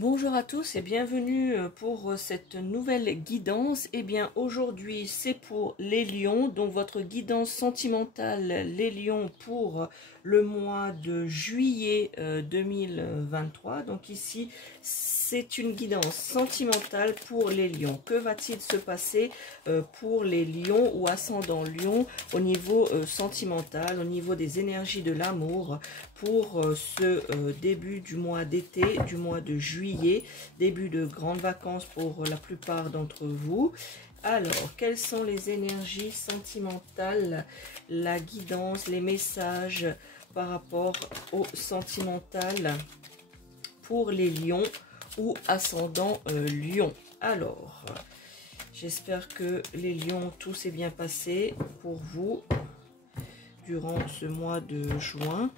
Bonjour à tous et bienvenue pour cette nouvelle guidance. Eh bien aujourd'hui c'est pour les lions, donc votre guidance sentimentale les lions pour le mois de juillet 2023. Donc ici c'est une guidance sentimentale pour les lions. Que va-t-il se passer pour les lions ou ascendant lion au niveau sentimental, au niveau des énergies de l'amour pour ce début du mois d'été, du mois de juillet, début de grandes vacances pour la plupart d'entre vous. Alors, quelles sont les énergies sentimentales, la guidance, les messages par rapport au sentimental pour les lions ou ascendant lion? Alors, j'espère que les lions, tout s'est bien passé pour vous durant ce mois de juin.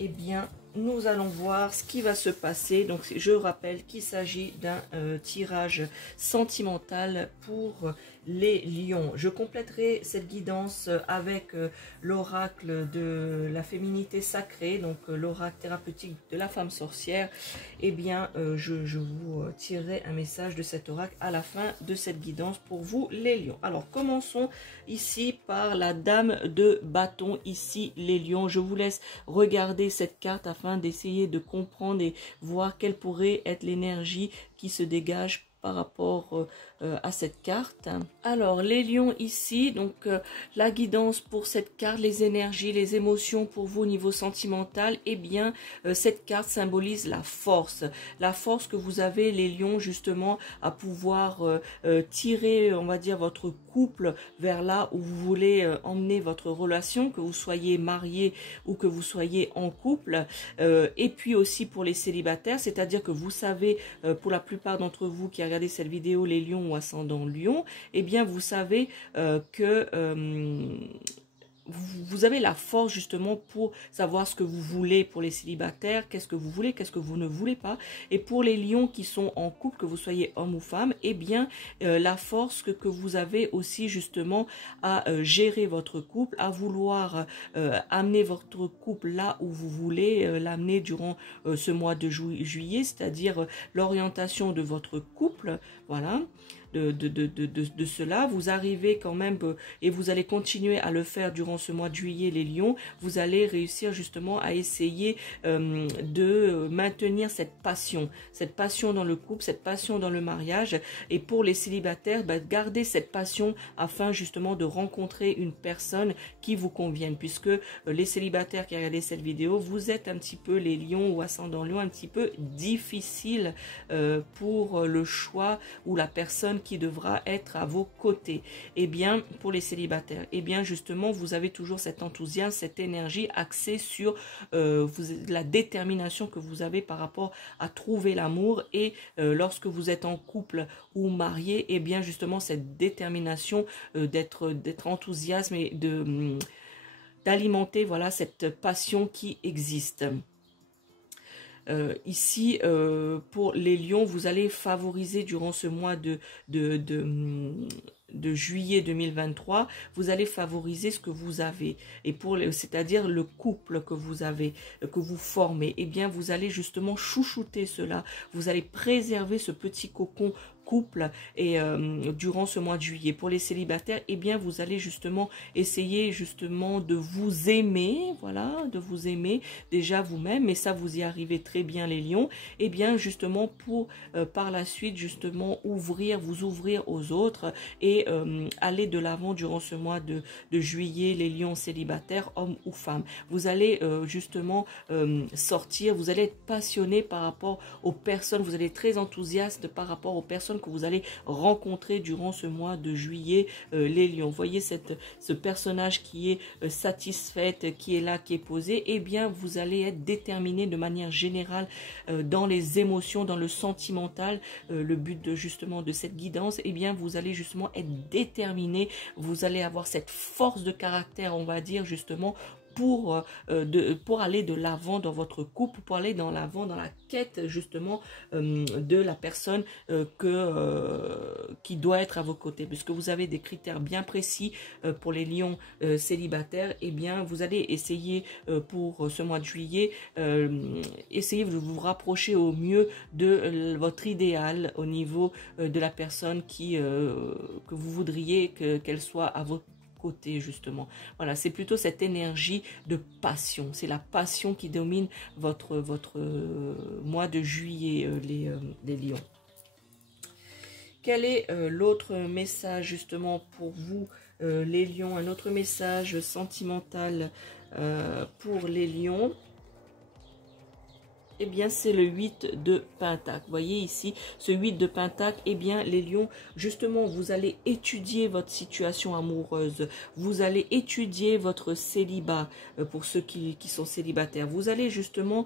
Eh bien, nous allons voir ce qui va se passer. Donc, je rappelle qu'il s'agit d'un tirage sentimental pour les lions. Je compléterai cette guidance avec l'oracle de la féminité sacrée, donc l'oracle thérapeutique de la femme sorcière. Eh bien, je vous tirerai un message de cet oracle à la fin de cette guidance pour vous, les lions. Alors, commençons ici par la dame de bâton, ici, les lions. Je vous laisse regarder cette carte afin d'essayer de comprendre et voir quelle pourrait être l'énergie qui se dégage par rapport à cette carte. Alors les lions ici, donc la guidance pour cette carte, les énergies, les émotions pour vous au niveau sentimental, eh bien cette carte symbolise la force que vous avez les lions justement à pouvoir tirer, on va dire, votre couple vers là où vous voulez emmener votre relation, que vous soyez marié ou que vous soyez en couple, et puis aussi pour les célibataires, c'est-à-dire que vous savez, pour la plupart d'entre vous qui regardez cette vidéo, les lions ou ascendant lion, eh bien vous savez que vous avez la force justement pour savoir ce que vous voulez pour les célibataires, qu'est-ce que vous voulez, qu'est-ce que vous ne voulez pas. Et pour les lions qui sont en couple, que vous soyez homme ou femme, eh bien la force que vous avez aussi justement à gérer votre couple, à vouloir amener votre couple là où vous voulez l'amener durant ce mois de juillet, c'est-à-dire l'orientation de votre couple, voilà. De cela, vous arrivez quand même et vous allez continuer à le faire durant ce mois de juillet, les lions, vous allez réussir justement à essayer de maintenir cette passion dans le couple, cette passion dans le mariage. Et pour les célibataires, gardez cette passion afin justement de rencontrer une personne qui vous convienne, puisque les célibataires qui regardent cette vidéo, vous êtes un petit peu, les lions ou ascendant lion, un petit peu difficile pour le choix ou la personne qui devra être à vos côtés. Et bien pour les célibataires, et bien justement vous avez toujours cet enthousiasme, cette énergie axée sur la détermination que vous avez par rapport à trouver l'amour. Et lorsque vous êtes en couple ou marié, et bien justement cette détermination d'être enthousiaste et d'alimenter, voilà, cette passion qui existe. Ici, pour les lions, vous allez favoriser durant ce mois de juillet 2023, vous allez favoriser ce que vous avez. Et c'est-à-dire le couple que vous avez, que vous formez, eh bien, vous allez justement chouchouter cela. Vous allez préserver ce petit cocon couple et durant ce mois de juillet. Pour les célibataires, eh bien vous allez justement essayer justement de vous aimer, voilà, de vous aimer déjà vous-même, mais ça vous y arrivez très bien les lions. Eh bien justement pour par la suite justement vous ouvrir aux autres et aller de l'avant durant ce mois de juillet, les lions célibataires, hommes ou femmes. Vous allez justement sortir, vous allez être passionné par rapport aux personnes, vous allez être très enthousiaste par rapport aux personnes que vous allez rencontrer durant ce mois de juillet, les lions. Voyez ce personnage qui est satisfaite, qui est là, qui est posé. Eh bien vous allez être déterminé de manière générale dans les émotions, dans le sentimental. Le but justement de cette guidance, eh bien vous allez justement être déterminé, vous allez avoir cette force de caractère, on va dire justement, pour aller de l'avant dans votre couple, pour aller dans l'avant dans la quête justement de la personne qui doit être à vos côtés. Puisque vous avez des critères bien précis pour les lions célibataires, eh bien vous allez essayer pour ce mois de juillet, essayez de vous rapprocher au mieux de votre idéal au niveau de la personne que vous voudriez qu'elle soit à votre côté justement. Voilà, c'est plutôt cette énergie de passion. C'est la passion qui domine votre mois de juillet, les lions. Quel est l'autre message justement pour vous, les lions? Un autre message sentimental pour les lions. Eh bien, c'est le 8 de Pentacle. Vous voyez ici, ce 8 de Pentacle, eh bien, les lions, justement, vous allez étudier votre situation amoureuse. Vous allez étudier votre célibat pour ceux qui sont célibataires. Vous allez justement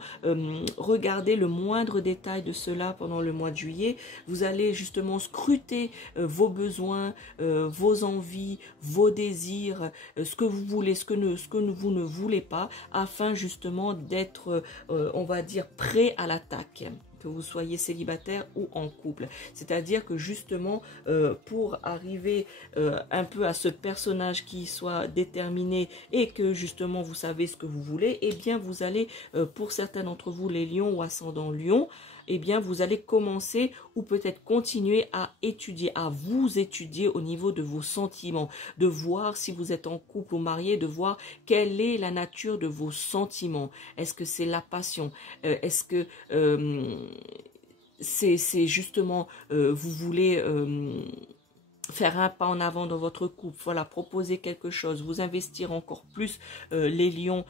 regarder le moindre détail de cela pendant le mois de juillet. Vous allez justement scruter vos besoins, vos envies, vos désirs, ce que vous voulez, ce que vous ne voulez pas, afin justement d'être, on va dire, prêt à l'attaque, que vous soyez célibataire ou en couple. C'est-à-dire que justement, pour arriver un peu à ce personnage qui soit déterminé et que justement vous savez ce que vous voulez, eh bien vous allez, pour certains d'entre vous, les lions ou ascendant lion, eh bien vous allez commencer ou peut-être continuer à étudier, à vous étudier au niveau de vos sentiments, de voir si vous êtes en couple ou marié, de voir quelle est la nature de vos sentiments. Est-ce que c'est la passion? Est-ce que c'est justement, vous voulez faire un pas en avant dans votre couple, voilà, proposer quelque chose, vous investir encore plus les lions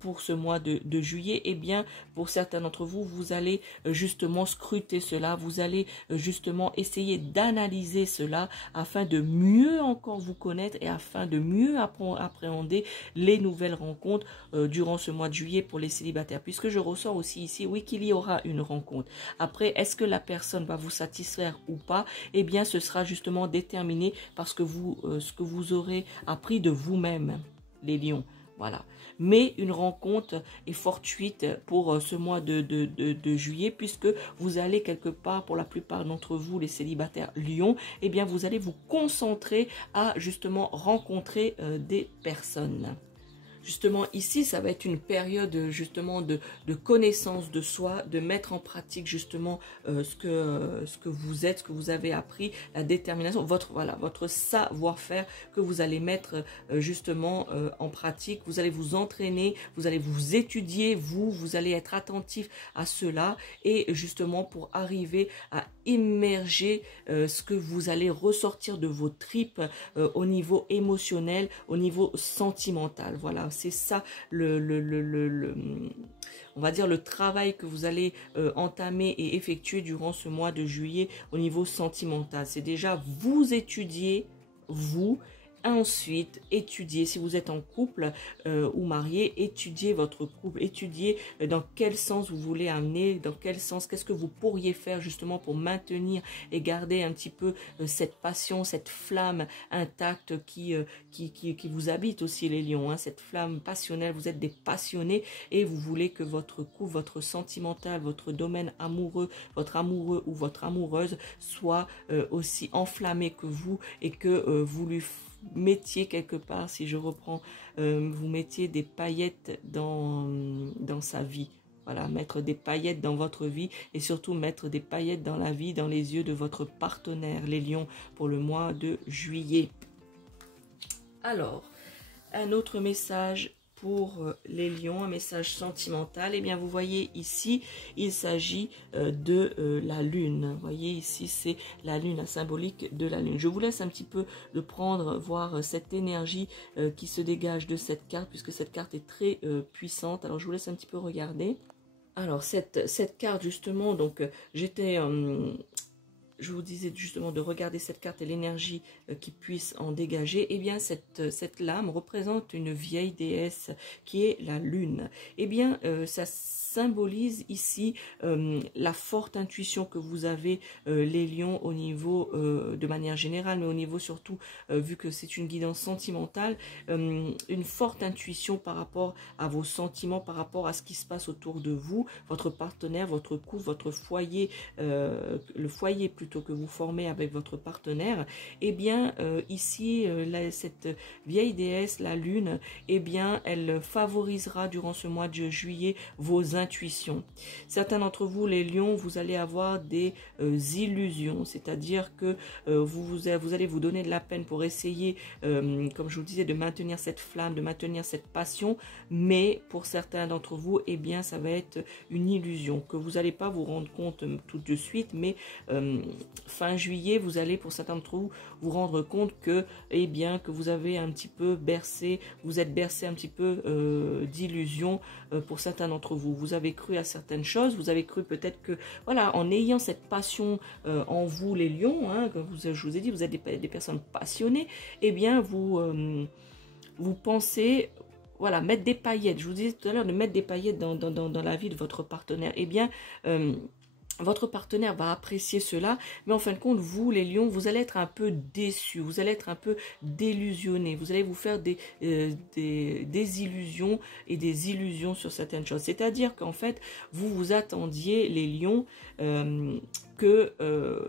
pour ce mois de juillet, eh bien, pour certains d'entre vous, vous allez justement scruter cela, vous allez justement essayer d'analyser cela afin de mieux encore vous connaître et afin de mieux appréhender les nouvelles rencontres durant ce mois de juillet pour les célibataires, puisque je ressens aussi ici, oui, qu'il y aura une rencontre. Après, est-ce que la personne va vous satisfaire ou pas? Eh bien, ce sera justement déterminé parce que ce que vous aurez appris de vous-même, les lions. Voilà. Mais une rencontre est fortuite pour ce mois de juillet, puisque vous allez quelque part, pour la plupart d'entre vous, les célibataires lions, eh bien vous allez vous concentrer à justement rencontrer des personnes. Justement, ici, ça va être une période justement de connaissance de soi, de mettre en pratique justement ce que vous êtes, ce que vous avez appris, la détermination, votre savoir-faire que vous allez mettre justement en pratique. Vous allez vous entraîner, vous allez vous étudier, vous allez être attentif à cela et justement pour arriver à immerger ce que vous allez ressortir de vos tripes au niveau émotionnel, au niveau sentimental. Voilà. C'est ça on va dire le travail que vous allez entamer et effectuer durant ce mois de juillet au niveau sentimental. C'est déjà vous étudier, vous. Ensuite, étudier, si vous êtes en couple ou marié, étudiez votre couple, étudiez dans quel sens vous voulez amener, dans quel sens, qu'est-ce que vous pourriez faire justement pour maintenir et garder un petit peu cette passion, cette flamme intacte qui vous habite aussi les lions, hein, cette flamme passionnelle, vous êtes des passionnés et vous voulez que votre couple, votre sentimental, votre domaine amoureux, votre amoureux ou votre amoureuse soit aussi enflammé que vous et que vous lui mettiez quelque part, si je reprends, vous mettiez des paillettes dans sa vie. Voilà, mettre des paillettes dans votre vie et surtout mettre des paillettes dans la vie, dans les yeux de votre partenaire, les lions, pour le mois de juillet. Alors, un autre message pour les lions, un message sentimental. Eh bien, vous voyez ici, il s'agit de la lune. Vous voyez ici, c'est la lune, la symbolique de la lune. Je vous laisse un petit peu le prendre, voir cette énergie qui se dégage de cette carte, puisque cette carte est très puissante. Alors, je vous laisse un petit peu regarder. Alors, cette carte, justement, donc, j'étais je vous disais justement de regarder cette carte et l'énergie qui puisse en dégager, eh bien cette lame représente une vieille déesse qui est la lune. Eh bien ça symbolise ici la forte intuition que vous avez les lions au niveau de manière générale, mais au niveau surtout vu que c'est une guidance sentimentale, une forte intuition par rapport à vos sentiments, par rapport à ce qui se passe autour de vous, votre partenaire, votre couple, votre foyer, le foyer plutôt que vous formez avec votre partenaire. Eh bien ici cette vieille déesse, la lune, eh bien elle favorisera durant ce mois de juillet vos intuitions. Certains d'entre vous, les lions, vous allez avoir des illusions, c'est-à-dire que vous allez vous donner de la peine pour essayer, comme je vous disais, de maintenir cette flamme, de maintenir cette passion, mais pour certains d'entre vous, eh bien ça va être une illusion que vous n'allez pas vous rendre compte tout de suite, mais fin juillet, vous allez pour certains d'entre vous vous rendre compte que, eh bien, que vous avez un petit peu bercé, vous êtes bercé un petit peu d'illusions pour certains d'entre vous. Vous avez cru à certaines choses, vous avez cru peut-être que, voilà, en ayant cette passion en vous, les lions, hein, comme je vous ai dit, vous êtes des personnes passionnées, eh bien, vous pensez, voilà, mettre des paillettes. Je vous disais tout à l'heure de mettre des paillettes dans la vie de votre partenaire. Eh bien, votre partenaire va apprécier cela, mais en fin de compte, vous, les lions, vous allez être un peu déçus, vous allez être un peu délusionnés, vous allez vous faire des illusions et des illusions sur certaines choses. C'est-à-dire qu'en fait, vous vous attendiez, les lions, que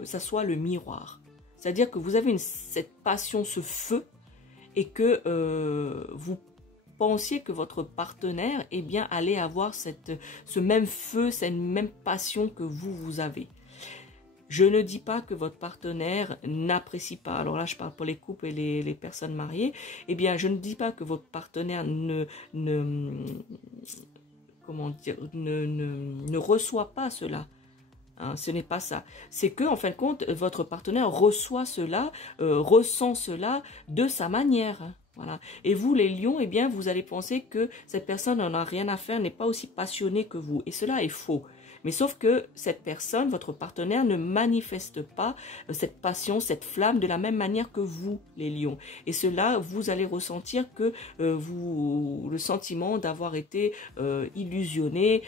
ça soit le miroir. C'est-à-dire que vous avez cette passion, ce feu, et que vous pensiez que votre partenaire, eh bien, allait avoir ce même feu, cette même passion que vous avez. Je ne dis pas que votre partenaire n'apprécie pas. Alors là, je parle pour les couples et les personnes mariées. Eh bien, je ne dis pas que votre partenaire ne reçoit pas cela. Hein, ce n'est pas ça. C'est que, en fin de compte, votre partenaire reçoit cela, ressent cela de sa manière. Voilà. Et vous, les lions, eh bien, vous allez penser que cette personne n'en a rien à faire, n'est pas aussi passionnée que vous. Et cela est faux. Mais sauf que cette personne, votre partenaire, ne manifeste pas cette passion, cette flamme de la même manière que vous, les lions. Et cela, vous allez ressentir que le sentiment d'avoir été illusionné,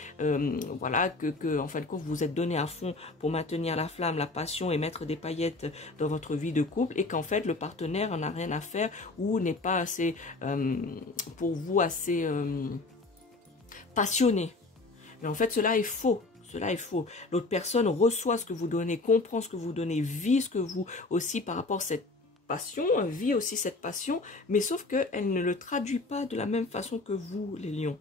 voilà, que en fin de compte, vous vous êtes donné à fond pour maintenir la flamme, la passion et mettre des paillettes dans votre vie de couple, et qu'en fait, le partenaire n'en a rien à faire ou n'est pas assez, pour vous, assez passionné. Mais en fait, cela est faux. Cela est faux. L'autre personne reçoit ce que vous donnez, comprend ce que vous donnez, vit ce que vous aussi par rapport à cette passion, vit aussi cette passion, mais sauf qu'elle ne le traduit pas de la même façon que vous, les lions.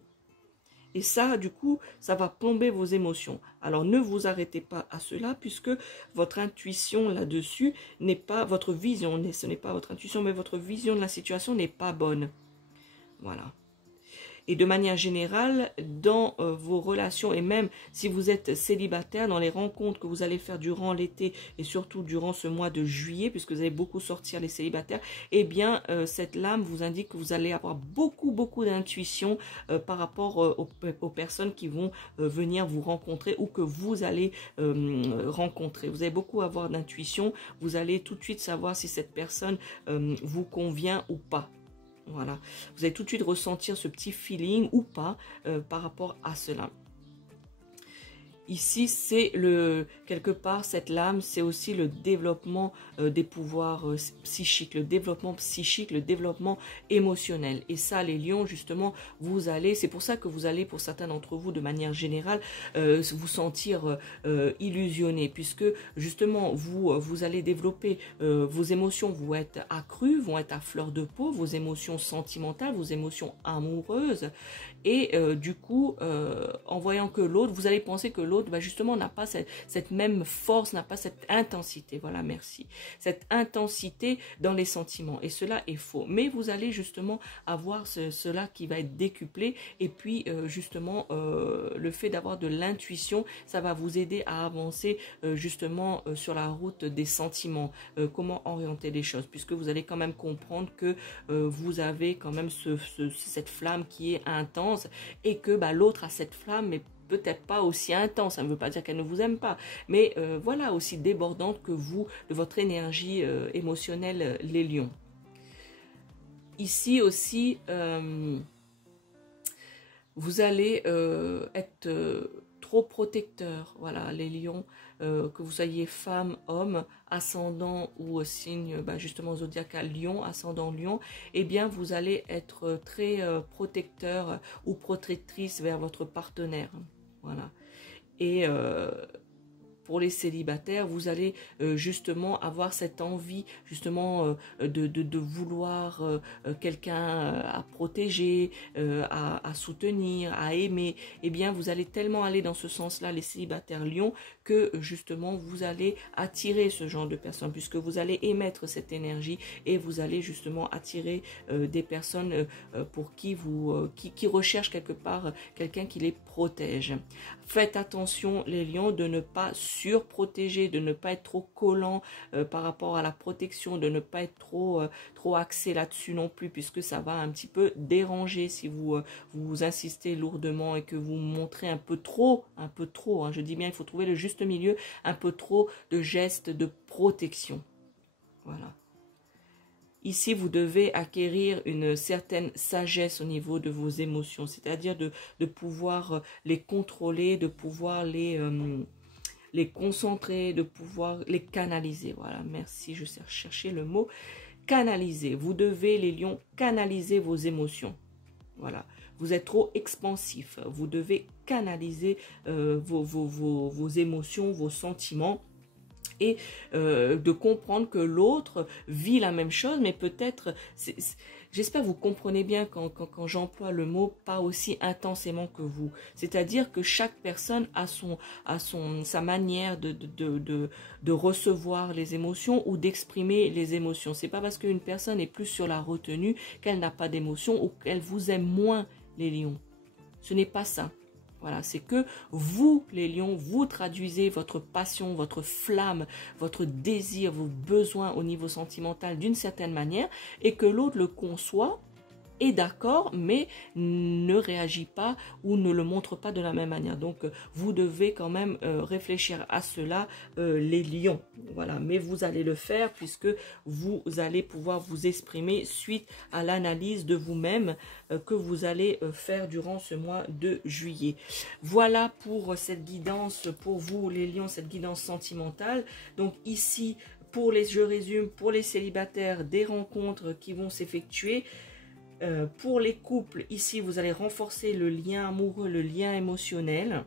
Et ça, du coup, ça va plomber vos émotions. Alors, ne vous arrêtez pas à cela, puisque votre intuition là-dessus n'est pas votre vision. Ce n'est pas votre intuition, mais votre vision de la situation n'est pas bonne. Voilà. Et de manière générale, dans vos relations, et même si vous êtes célibataire, dans les rencontres que vous allez faire durant l'été et surtout durant ce mois de juillet, puisque vous allez beaucoup sortir les célibataires, eh bien, cette lame vous indique que vous allez avoir beaucoup d'intuition par rapport aux personnes qui vont venir vous rencontrer ou que vous allez rencontrer. Vous allez beaucoup avoir d'intuition, vous allez tout de suite savoir si cette personne vous convient ou pas. Voilà, vous allez tout de suite ressentir ce petit feeling ou pas par rapport à cela. Ici, c'est quelque part, cette lame, c'est aussi le développement des pouvoirs psychiques, le développement psychique, le développement émotionnel. Et ça, les lions, justement, c'est pour ça que vous allez, pour certains d'entre vous, de manière générale, vous sentir illusionné, puisque, justement, vous allez développer vos émotions, vont être accrues, vont être à fleur de peau, vos émotions sentimentales, vos émotions amoureuses, et du coup, en voyant que l'autre, vous allez penser que l'autre, justement, n'a pas cette même force, n'a pas cette intensité, voilà, merci, cette intensité dans les sentiments, et cela est faux, mais vous allez justement avoir cela qui va être décuplé, et puis justement, le fait d'avoir de l'intuition, ça va vous aider à avancer justement sur la route des sentiments, comment orienter les choses, puisque vous allez quand même comprendre que vous avez quand même cette flamme qui est intense, et que l'autre a cette flamme, mais peut-être pas aussi intense, ça ne veut pas dire qu'elle ne vous aime pas, mais voilà, aussi débordante que vous, de votre énergie émotionnelle, les lions. Ici aussi, vous allez être trop protecteur, voilà, les lions, que vous soyez femme, homme, ascendant ou signe justement zodiacal lion, ascendant lion, eh bien vous allez être très protecteur ou protectrice vers votre partenaire, voilà. Et pour les célibataires, vous allez justement avoir cette envie justement de vouloir quelqu'un à protéger, à soutenir, à aimer. Eh bien, vous allez tellement aller dans ce sens-là, les célibataires lions, que justement vous allez attirer ce genre de personnes, puisque vous allez émettre cette énergie et vous allez justement attirer des personnes pour qui qui recherchent quelque part quelqu'un qui les protège. Faites attention les lions de ne pas surprotéger, de ne pas être trop collant par rapport à la protection, de ne pas être trop axé là-dessus non plus, puisque ça va un petit peu déranger si vous insistez lourdement et que vous montrez un peu trop, hein, je dis bien il faut trouver le juste milieu, un peu trop de gestes de protection. Voilà. Ici, vous devez acquérir une certaine sagesse au niveau de vos émotions, c'est-à-dire de pouvoir les contrôler, de pouvoir les concentrer, de pouvoir les canaliser. Voilà, merci, je cherchais le mot canaliser. Vous devez, les lions, canaliser vos émotions. Voilà, vous êtes trop expansif. Vous devez canaliser vos émotions, vos sentiments. Et de comprendre que l'autre vit la même chose, mais peut-être, j'espère que vous comprenez bien quand j'emploie le mot pas aussi intensément que vous. C'est-à-dire que chaque personne a sa manière de recevoir les émotions ou d'exprimer les émotions. C'est pas parce qu'une personne est plus sur la retenue qu'elle n'a pas d'émotion ou qu'elle vous aime moins, les lions. Ce n'est pas ça. Voilà, c'est que vous, les lions, vous traduisez votre passion, votre flamme, votre désir, vos besoins au niveau sentimental d'une certaine manière et que l'autre le conçoit, est d'accord, mais ne réagit pas ou ne le montre pas de la même manière. Donc, vous devez quand même réfléchir à cela, les lions. Voilà, mais vous allez le faire puisque vous allez pouvoir vous exprimer suite à l'analyse de vous-même que vous allez faire durant ce mois de juillet. Voilà pour cette guidance, pour vous les lions, cette guidance sentimentale. Donc ici, je résume, pour les célibataires, des rencontres qui vont s'effectuer. Pour les couples, ici, vous allez renforcer le lien amoureux, le lien émotionnel.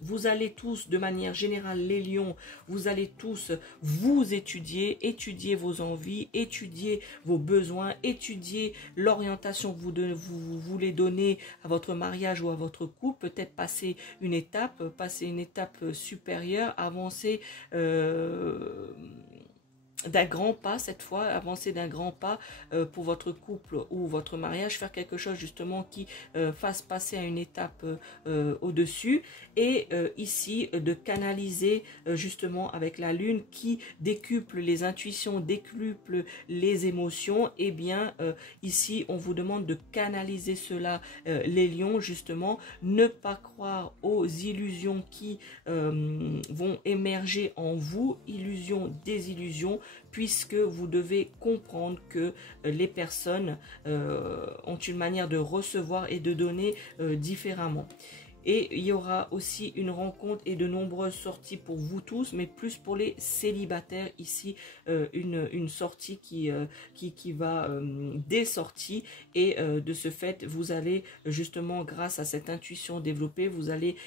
Vous allez tous, de manière générale, les lions, vous allez tous vous étudier vos envies, étudier vos besoins, étudier l'orientation que vous voulez donner à votre mariage ou à votre couple, peut-être passer une étape supérieure, avancer d'un grand pas cette fois, avancer d'un grand pas pour votre couple ou votre mariage, faire quelque chose justement qui fasse passer à une étape au-dessus et ici de canaliser justement avec la lune qui décuple les intuitions, décuple les émotions. Et bien ici on vous demande de canaliser cela, les lions, justement, ne pas croire aux illusions qui vont émerger en vous, illusions, désillusions, puisque vous devez comprendre que les personnes ont une manière de recevoir et de donner différemment. Et il y aura aussi une rencontre et de nombreuses sorties pour vous tous, mais plus pour les célibataires ici, une sortie qui va des sorties. Et de ce fait, vous allez justement, grâce à cette intuition développée,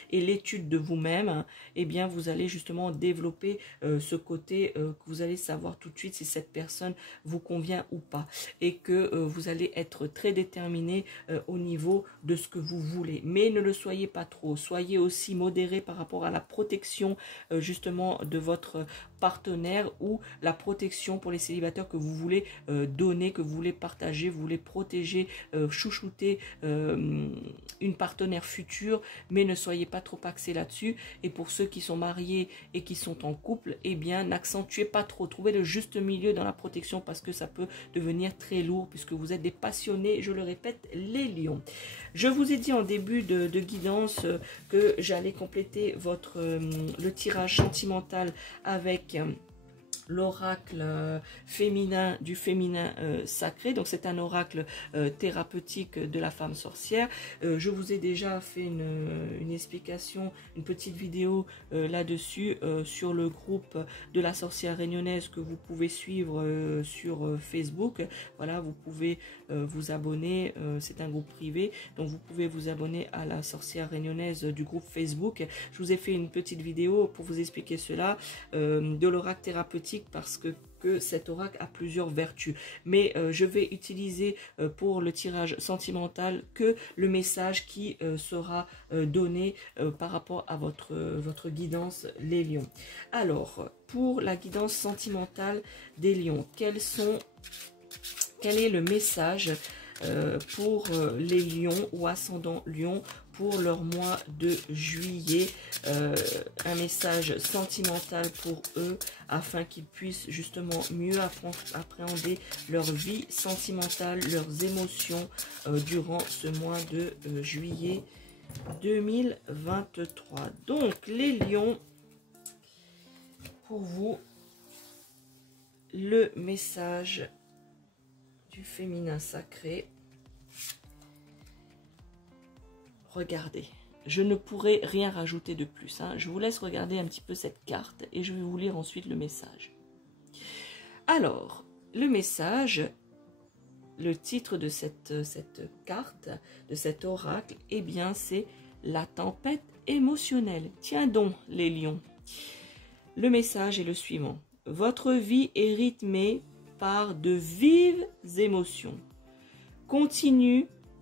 et l'étude de vous-même, hein, eh bien, vous allez justement développer ce côté que vous allez savoir tout de suite si cette personne vous convient ou pas. Et que vous allez être très déterminé au niveau de ce que vous voulez. Mais ne le soyez pas trop. Soyez aussi modéré par rapport à la protection justement de votre partenaire ou la protection pour les célibataires que vous voulez donner, que vous voulez partager, vous voulez protéger, chouchouter une partenaire future, mais ne soyez pas trop axé là-dessus. Et pour ceux qui sont mariés et qui sont en couple, eh bien n'accentuez pas trop, trouvez le juste milieu dans la protection parce que ça peut devenir très lourd puisque vous êtes des passionnés, je le répète, les lions. Je vous ai dit en début de guidance que j'allais compléter le tirage sentimental avec l'oracle féminin du féminin sacré. Donc c'est un oracle thérapeutique de la femme sorcière. Je vous ai déjà fait une explication, une petite vidéo là-dessus sur le groupe de la sorcière réunionnaise que vous pouvez suivre sur Facebook. Voilà, vous pouvez vous abonner, c'est un groupe privé, donc vous pouvez vous abonner à la sorcière réunionnaise du groupe Facebook. Je vous ai fait une petite vidéo pour vous expliquer cela, de l'oracle thérapeutique, parce que cet oracle a plusieurs vertus. Mais je vais utiliser pour le tirage sentimental que le message qui sera donné par rapport à votre guidance, les lions. Alors, pour la guidance sentimentale des lions, quel est le message pour les lions ou ascendant lion pour leur mois de juillet, un message sentimental pour eux afin qu'ils puissent justement mieux appréhender leur vie sentimentale, leurs émotions durant ce mois de juillet 2023. Donc les lions, pour vous, le message du féminin sacré. Regardez, je ne pourrai rien rajouter de plus, hein. Je vous laisse regarder un petit peu cette carte et je vais vous lire ensuite le message. Alors, le message, le titre de cette carte, de cet oracle, eh bien c'est la tempête émotionnelle. Tiens donc les lions. Le message est le suivant. Votre vie est rythmée par de vives émotions.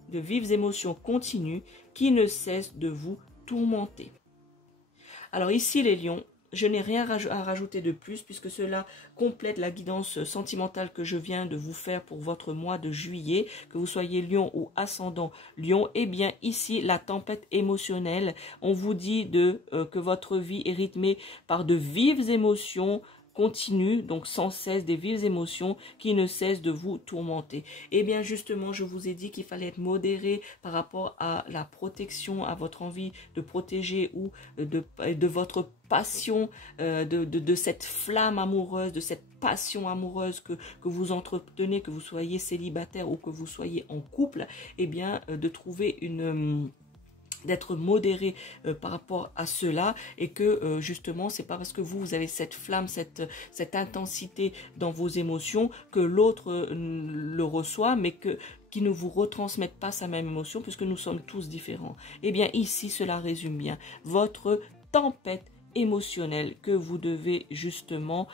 De vives émotions continues qui ne cessent de vous tourmenter. Alors ici les lions, je n'ai rien à rajouter de plus puisque cela complète la guidance sentimentale que je viens de vous faire pour votre mois de juillet, que vous soyez lion ou ascendant lion. Eh bien ici la tempête émotionnelle, on vous dit que votre vie est rythmée par de vives émotions continue, donc sans cesse, des vives émotions qui ne cessent de vous tourmenter. Et bien justement, je vous ai dit qu'il fallait être modéré par rapport à la protection, à votre envie de protéger ou de votre passion, de cette flamme amoureuse, de cette passion amoureuse que vous entretenez, que vous soyez célibataire ou que vous soyez en couple. Et bien de trouver d'être modéré par rapport à cela, et que justement c'est pas parce que vous avez cette flamme, cette intensité dans vos émotions que l'autre le reçoit, mais qui ne vous retransmette pas sa même émotion, puisque nous sommes tous différents. Et bien ici cela résume bien votre tempête émotionnelle que vous devez justement,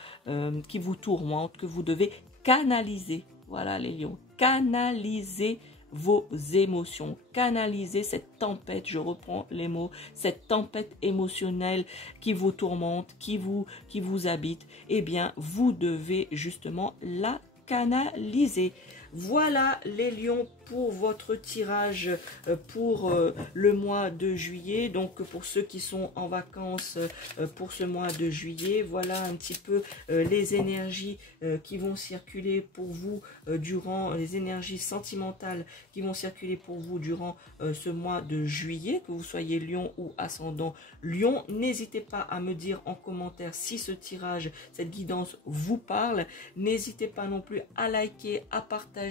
qui vous tourmente, que vous devez canaliser. Voilà les lions, canaliser vos émotions, canaliser cette tempête, je reprends les mots, cette tempête émotionnelle qui vous tourmente, qui vous habite. Eh bien vous devez justement la canaliser. Voilà les lions pour votre tirage pour le mois de juillet. Donc pour ceux qui sont en vacances pour ce mois de juillet, voilà un petit peu les énergies qui vont circuler pour vous durant, les énergies sentimentales qui vont circuler pour vous durant ce mois de juillet, que vous soyez lion ou ascendant lion. N'hésitez pas à me dire en commentaire si ce tirage, cette guidance vous parle. N'hésitez pas non plus à liker, à partager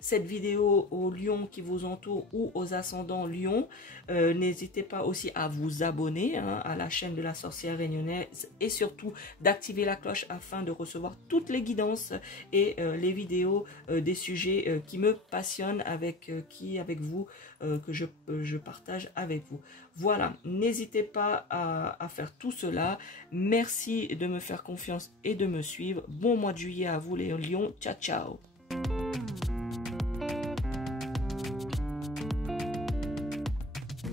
cette vidéo aux lions qui vous entourent ou aux ascendants lions. N'hésitez pas aussi à vous abonner à la chaîne de la sorcière réunionnaise, et surtout d'activer la cloche afin de recevoir toutes les guidances et les vidéos des sujets qui me passionnent, avec vous, que je partage avec vous. Voilà, n'hésitez pas à faire tout cela. Merci de me faire confiance et de me suivre. Bon mois de juillet à vous les lions. Ciao, ciao.